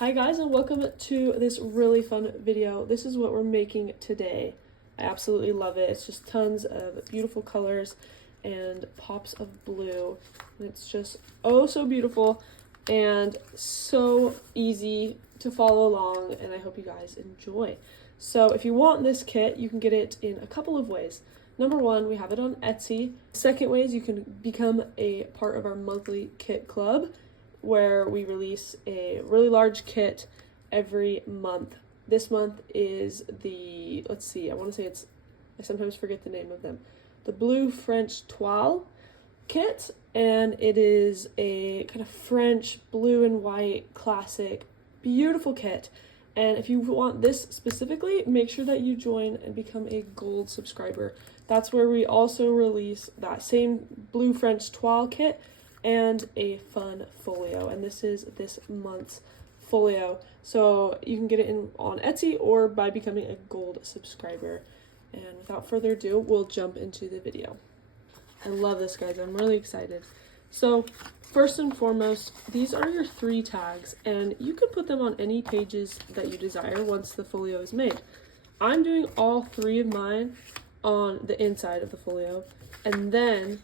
Hi guys, and welcome to this really fun video. This is what we're making today. I absolutely love it. It's just tons of beautiful colors and pops of blue. And it's just oh so beautiful and so easy to follow along, and I hope you guys enjoy. So if you want this kit, you can get it in a couple of ways. Number one, we have it on Etsy. Second way is you can become a part of our monthly kit club, where we release a really large kit every month. This month is the, let's see, I want to say I sometimes forget the name of them, the Blue French Toile kit, and it is a kind of French blue and white classic beautiful kit. And if you want this specifically, make sure that you join and become a gold subscriber. That's where we also release that same Blue French Toile kit and a fun folio, and this is this month's folio, so you can get it on Etsy or by becoming a gold subscriber. And without further ado, we'll jump into the video. I love this, guys. I'm really excited. So first and foremost, these are your 3 tags, and you can put them on any pages that you desire once the folio is made. I'm doing all 3 of mine on the inside of the folio, and then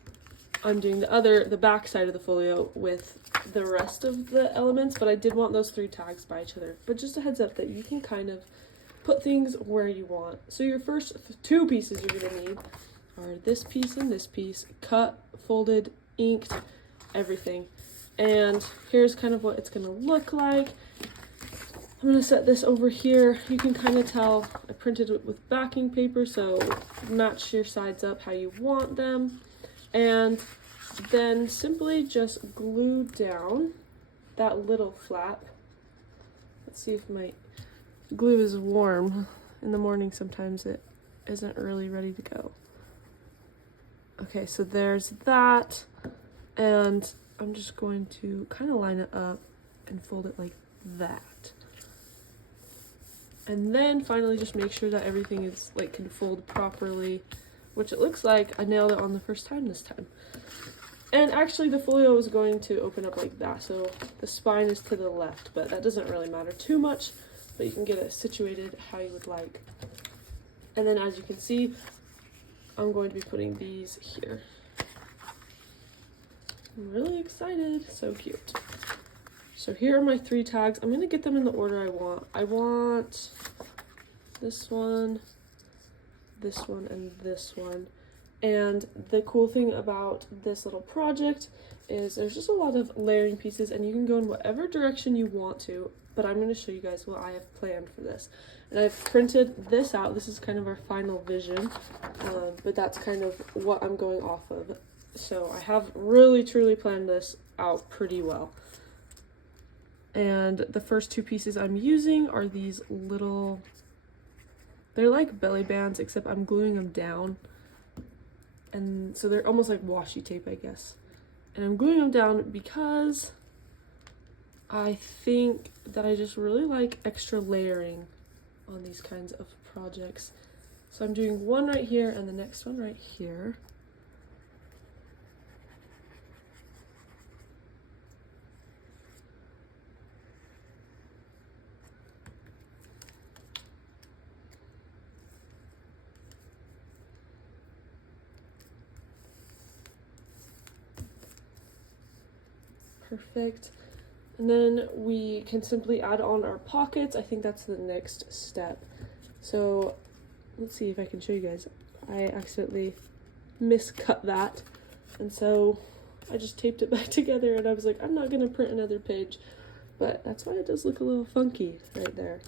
I'm doing the back side of the folio with the rest of the elements, but I did want those 3 tags by each other. But just a heads up that you can kind of put things where you want. So your first 2 pieces you're going to need are this piece and this piece, cut, folded, inked, everything. And here's kind of what it's going to look like. I'm going to set this over here. You can kind of tell I printed it with backing paper, so match your sides up how you want them. And then simply just glue down that little flap. Let's see if my glue is warm. In the morning, sometimes it isn't really ready to go. Okay, so there's that. And I'm just going to kind of line it up and fold it like that. And then finally just make sure that everything is can fold properly, which it looks like I nailed it on the first time this time. And actually the folio is going to open up like that, so the spine is to the left, but that doesn't really matter too much, but you can get it situated how you would like. And then as you can see, I'm going to be putting these here. I'm really excited, so cute. So here are my 3 tags. I'm gonna get them in the order I want. I want this one, and this one. And the cool thing about this little project is there's just a lot of layering pieces, and you can go in whatever direction you want to, but I'm going to show you guys what I have planned for this. And I've printed this out. This is kind of our final vision, but that's kind of what I'm going off of. So I have really truly planned this out pretty well. And the first 2 pieces I'm using are these little, they're like belly bands, except I'm gluing them down. And so they're almost like washi tape, I guess. And I'm gluing them down because I think that I just really like extra layering on these kinds of projects. So I'm doing one right here and the next one right here. Perfect. And then we can simply add on our pockets. I think that's the next step. So let's see if I can show you guys. I accidentally miscut that, and so I just taped it back together, and I was like, I'm not gonna print another page, but that's why it does look a little funky right there.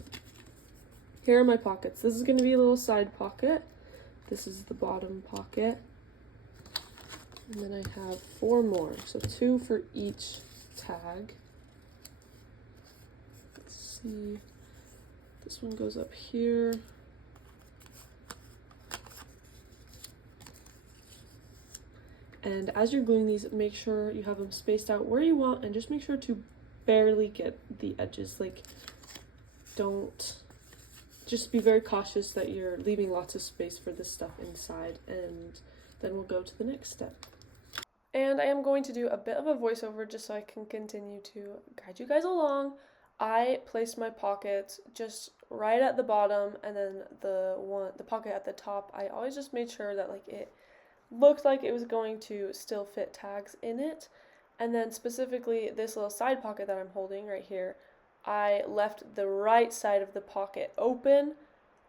Here are my pockets. This is gonna be a little side pocket. This is the bottom pocket. And then I have 4 more, so 2 for each tag. Let's see, this one goes up here. And as you're gluing these, make sure you have them spaced out where you want, and just make sure to barely get the edges. Don't, just be very cautious that you're leaving lots of space for this stuff inside, and then we'll go to the next step. And I am going to do a bit of a voiceover just so I can continue to guide you guys along. I placed my pockets just right at the bottom, and then the pocket at the top, I always just made sure that like it looked like it was going to still fit tags in it. And then specifically this little side pocket that I'm holding right here, I left the right side of the pocket open,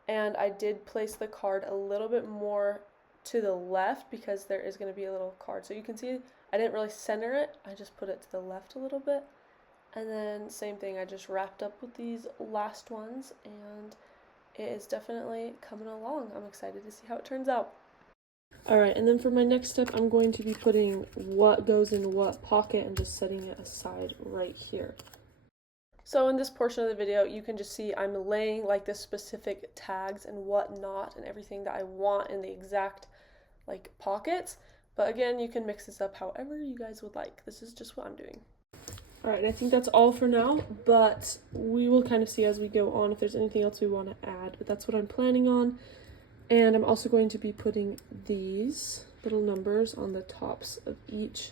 and I did place the card a little bit more to the left because there is going to be a little card. So you can see I didn't really center it, I just put it to the left a little bit. And then same thing, I just wrapped up with these last ones, and it is definitely coming along. I'm excited to see how it turns out. Alright, and then for my next step, I'm going to be putting what goes in what pocket and just setting it aside right here. So in this portion of the video, you can just see I'm laying like the specific tags and whatnot and everything that I want in the exact like pockets. But again, you can mix this up however you guys would like. This is just what I'm doing. Alright, I think that's all for now, but we will kind of see as we go on if there's anything else we want to add, but that's what I'm planning on. And I'm also going to be putting these little numbers on the tops of each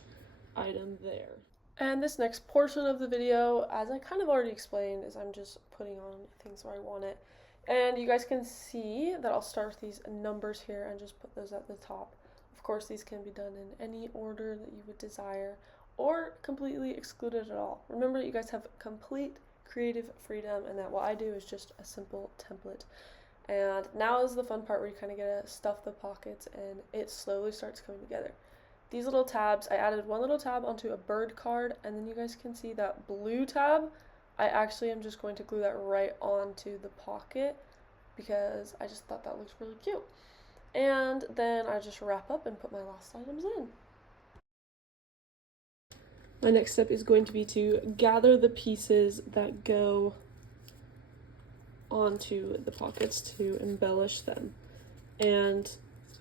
item there. And this next portion of the video, as I kind of already explained, is I'm just putting on things where I want it. And you guys can see that I'll start with these numbers here and just put those at the top. Of course, these can be done in any order that you would desire, or completely excluded at all. Remember, you guys have complete creative freedom, and that what I do is just a simple template. And now is the fun part where you kind of get to stuff the pockets and it slowly starts coming together. These little tabs, I added one little tab onto a bird card, and then you guys can see that blue tab, I actually am just going to glue that right onto the pocket because I just thought that looked really cute. And then I just wrap up and put my last items in. My next step is going to be to gather the pieces that go onto the pockets to embellish them. And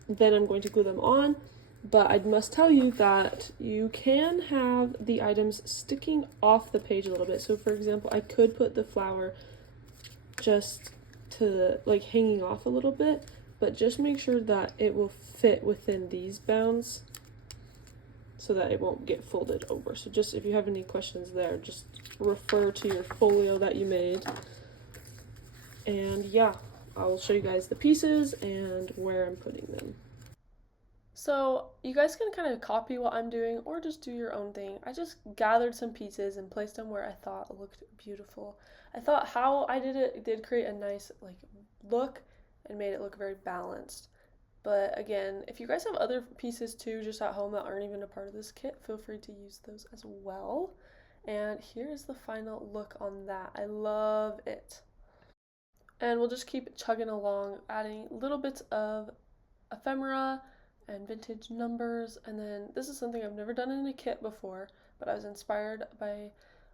then I'm going to glue them on, but I must tell you that you can have the items sticking off the page a little bit. So for example, I could put the flower just to like hanging off a little bit, but just make sure that it will fit within these bounds so that it won't get folded over. So just if you have any questions there, just refer to your folio that you made. And yeah, I'll show you guys the pieces and where I'm putting them. So you guys can kind of copy what I'm doing or just do your own thing. I just gathered some pieces and placed them where I thought looked beautiful. I thought how I did it did create a nice like look and made it look very balanced. But again, if you guys have other pieces too just at home that aren't even a part of this kit, feel free to use those as well. And here is the final look on that. I love it. And we'll just keep chugging along, adding little bits of ephemera and vintage numbers. And then this is something I've never done in a kit before, but I was inspired by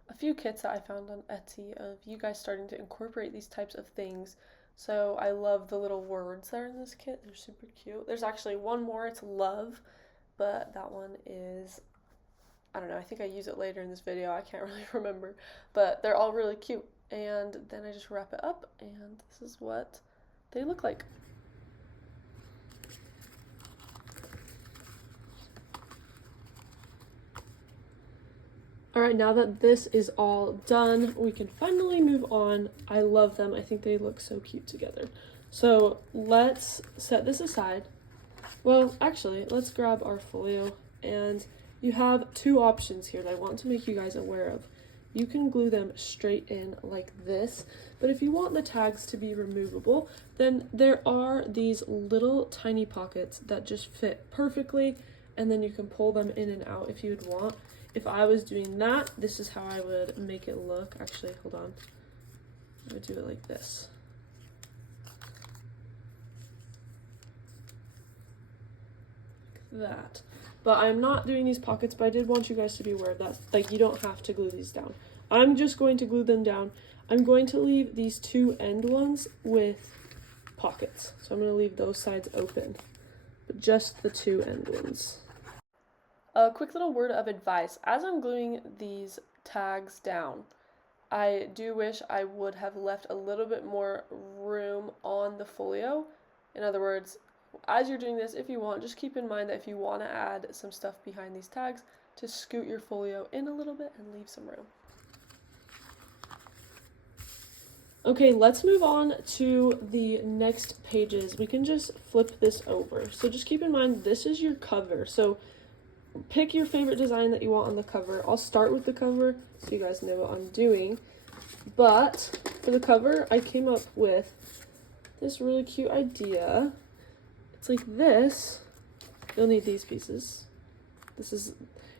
a few kits that I found on Etsy of you guys starting to incorporate these types of things. So I love the little words that are in this kit. They're super cute. There's actually one more, it's love, but that one is, I don't know, I think I use it later in this video. I can't really remember, but they're all really cute. And then I just wrap it up, and this is what they look like. Alright, now that this is all done, we can finally move on. I love them. I think they look so cute together. So let's set this aside. Well, actually, let's grab our folio, and you have two options here that I want to make you guys aware of. You can glue them straight in like this, but if you want the tags to be removable, then there are these little tiny pockets that just fit perfectly, and then you can pull them in and out if you would want. If I was doing that, this is how I would make it look. Actually, hold on. I would do it like this. Like that. But I'm not doing these pockets, but I did want you guys to be aware of that. Like, you don't have to glue these down. I'm just going to glue them down. I'm going to leave these two end ones with pockets. So I'm going to leave those sides open, but just the two end ones. A quick little word of advice. As I'm gluing these tags down, I do wish I would have left a little bit more room on the folio. In other words, as you're doing this, if you want, just keep in mind that if you want to add some stuff behind these tags, to scoot your folio in a little bit and leave some room. Okay, let's move on to the next pages. We can just flip this over. So just keep in mind, this is your cover. So pick your favorite design that you want on the cover. I'll start with the cover so you guys know what I'm doing. But for the cover, I came up with this really cute idea. It's like this. You'll need these pieces.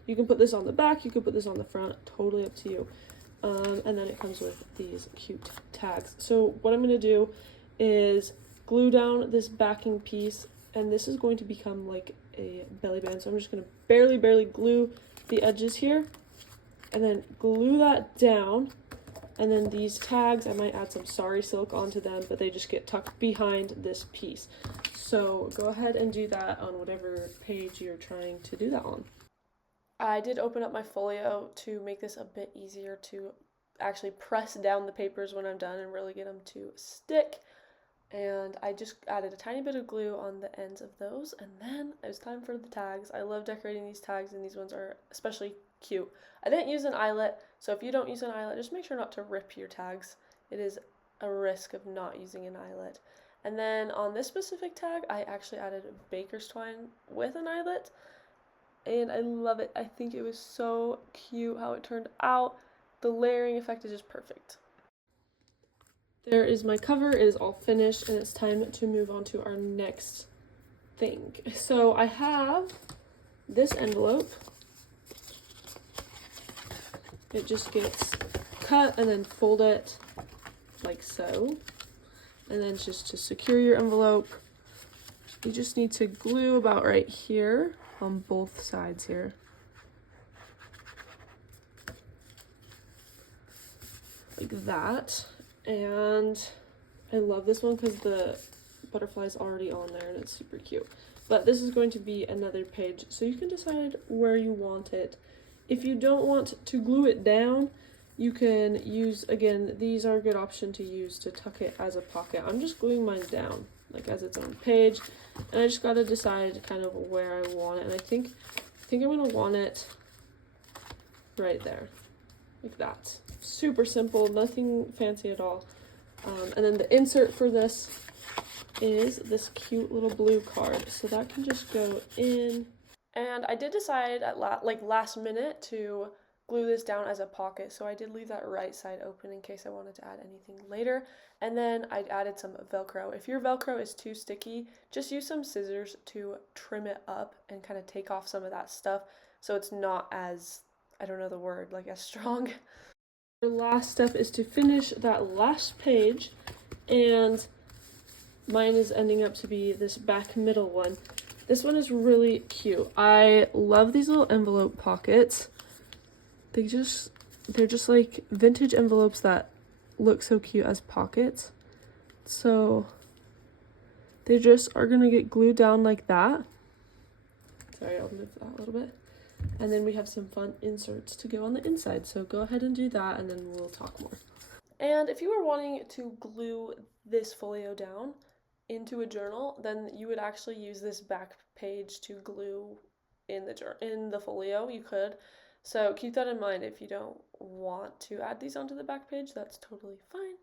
You can put this on the back, you can put this on the front, totally up to you. And then it comes with these cute tags. So what I'm going to do is glue down this backing piece, and this is going to become like a belly band. So I'm just going to barely glue the edges here, and then glue that down. And then these tags, I might add some sari silk onto them, but they just get tucked behind this piece. So go ahead and do that on whatever page you're trying to do that on. I did open up my folio to make this a bit easier to actually press down the papers when I'm done and really get them to stick. And I just added a tiny bit of glue on the ends of those, and then it was time for the tags. I love decorating these tags, and these ones are especially cute. I didn't use an eyelet, so if you don't use an eyelet, just make sure not to rip your tags. It is a risk of not using an eyelet. And then on this specific tag, I actually added baker's twine with an eyelet, and I love it. I think it was so cute how it turned out. The layering effect is just perfect. There is my cover. It is all finished, and it's time to move on to our next thing. So I have this envelope. It just gets cut and then fold it like so. And then just to secure your envelope, you just need to glue about right here on both sides here. Like that. And I love this one because the butterfly's already on there and it's super cute. But this is going to be another page, so you can decide where you want it. If you don't want to glue it down, you can use, again, these are a good option to use to tuck it as a pocket. I'm just gluing mine down, like as its own page, and I just got to decide kind of where I want it. And I think I'm going to want it right there, like that. Super simple, nothing fancy at all. And then the insert for this is this cute little blue card, so that can just go in. And I did decide at last minute to glue this down as a pocket, so I did leave that right side open in case I wanted to add anything later. And then I added some Velcro. If your Velcro is too sticky, just use some scissors to trim it up and kind of take off some of that stuff so it's not as, I don't know the word, like as strong. The last step is to finish that last page, and mine is ending up to be this back middle one. This one is really cute. I love these little envelope pockets. They're just like vintage envelopes that look so cute as pockets. So they just are gonna get glued down like that. Sorry, I'll move that a little bit. And then we have some fun inserts to go on the inside. So go ahead and do that, and then we'll talk more. And if you were wanting to glue this folio down into a journal, then you would actually use this back page to glue in the folio. You could. So keep that in mind. If you don't want to add these onto the back page, that's totally fine.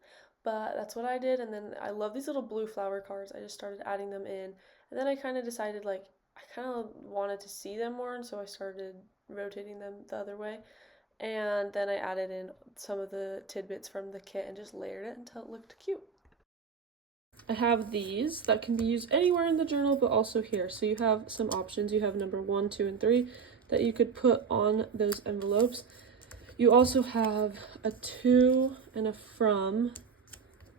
But that's what I did. And then I love these little blue flower cards. I just started adding them in. And then I kind of decided, like, I kind of wanted to see them more, and so I started rotating them the other way. And then I added in some of the tidbits from the kit and just layered it until it looked cute. I have these that can be used anywhere in the journal, but also here. So you have some options. You have number 1, 2, and 3 that you could put on those envelopes. You also have a to and a from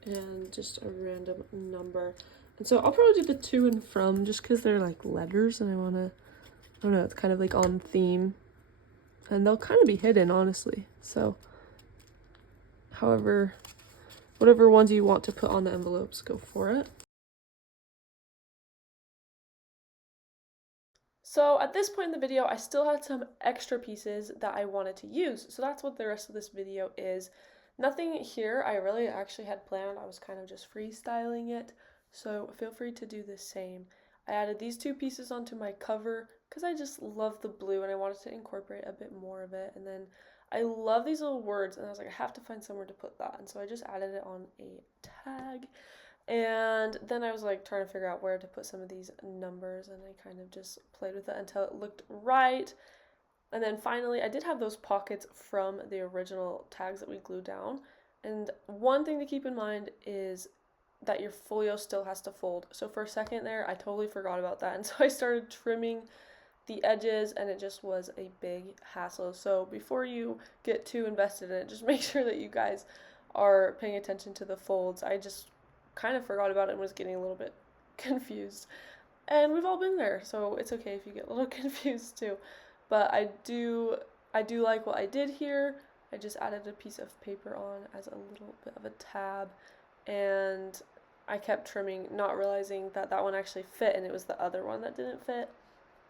and just a random number. And so I'll probably do the to and from just because they're like letters and I don't know, it's kind of like on theme. And they'll kind of be hidden, honestly. So whatever ones you want to put on the envelopes, go for it. So at this point in the video, I still had some extra pieces that I wanted to use. So that's what the rest of this video is. Nothing here I really actually had planned. I was kind of just freestyling it. So feel free to do the same. I added these 2 pieces onto my cover because I just love the blue and I wanted to incorporate a bit more of it. And then I love these little words, and I was like, I have to find somewhere to put that. And so I just added it on a tag. And then I was like trying to figure out where to put some of these numbers, and I kind of just played with it until it looked right. And then finally, I did have those pockets from the original tags that we glued down. And one thing to keep in mind is that your folio still has to fold. So for a second there, I totally forgot about that. And so I started trimming the edges, and it just was a big hassle. So before you get too invested in it, just make sure that you guys are paying attention to the folds. I just kind of forgot about it and was getting a little bit confused. And we've all been there, so it's okay if you get a little confused too. But I do like what I did here. I just added a piece of paper on as a little bit of a tab, and I kept trimming, not realizing that that one actually fit and it was the other one that didn't fit.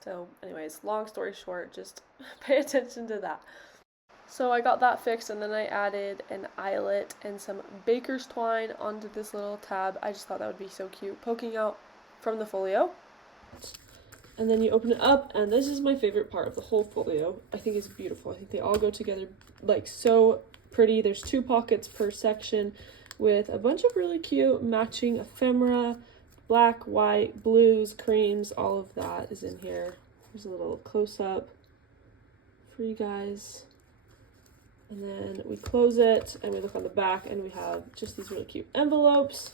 So anyways, long story short, just pay attention to that. So I got that fixed, and then I added an eyelet and some baker's twine onto this little tab. I just thought that would be so cute, poking out from the folio. And then you open it up, and this is my favorite part of the whole folio. I think it's beautiful. I think they all go together like so pretty. There's 2 pockets per section with a bunch of really cute matching ephemera, black, white, blues, creams, all of that is in here. There's a little close-up for you guys. And then we close it, and we look on the back, and we have just these really cute envelopes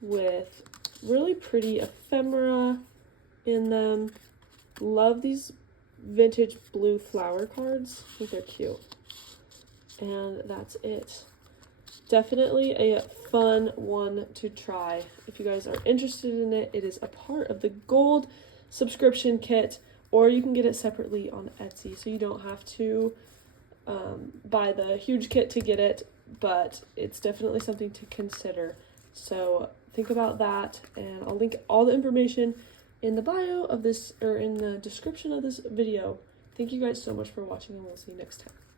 with really pretty ephemera in them. Love these vintage blue flower cards. I think they're cute. And that's it. Definitely a fun one to try. If you guys are interested in it, it is a part of the gold subscription kit, or you can get it separately on Etsy, so you don't have to buy the huge kit to get it, but it's definitely something to consider. So think about that, and I'll link all the information in the bio of this, or in the description of this video. Thank you guys so much for watching, and we'll see you next time.